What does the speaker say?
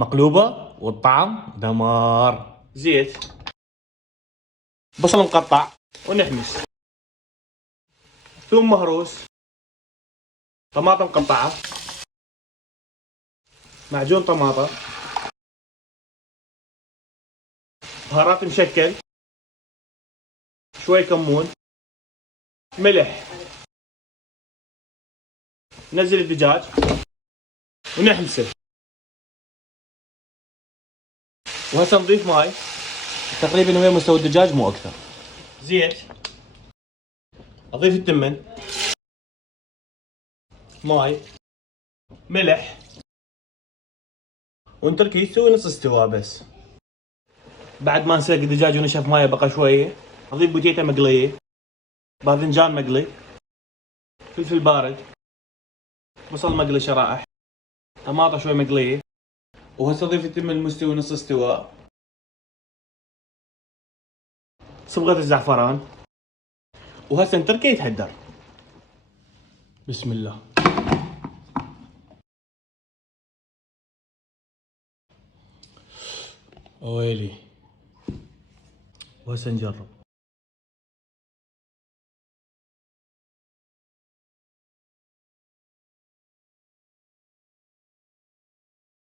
مقلوبة والطعم دمار. زيت، بصل مقطع ونحمس، ثوم مهروس، طماطم مقطعة، معجون طماطم، بهارات مشكل، شوي كمون، ملح. نزل الدجاج ونحمسه، وهسه نضيف ماي تقريبا وين مستوى الدجاج مو اكثر. زيت، اضيف التمن، ماي، ملح، ونتركه يستوي نص استواء بس. بعد ما نسلق الدجاج ونشف مايه بقى شويه، اضيف بوتيتا مقليه، باذنجان مقلي، فلفل بارد، بصل مقلي شرائح، طماطة شوي مقليه، وهسه اضيف التمن المستوي نص استواء، صبغة الزعفران، وهسه نتركه يتهدر. بسم الله. ويلي، وهسه نجرب.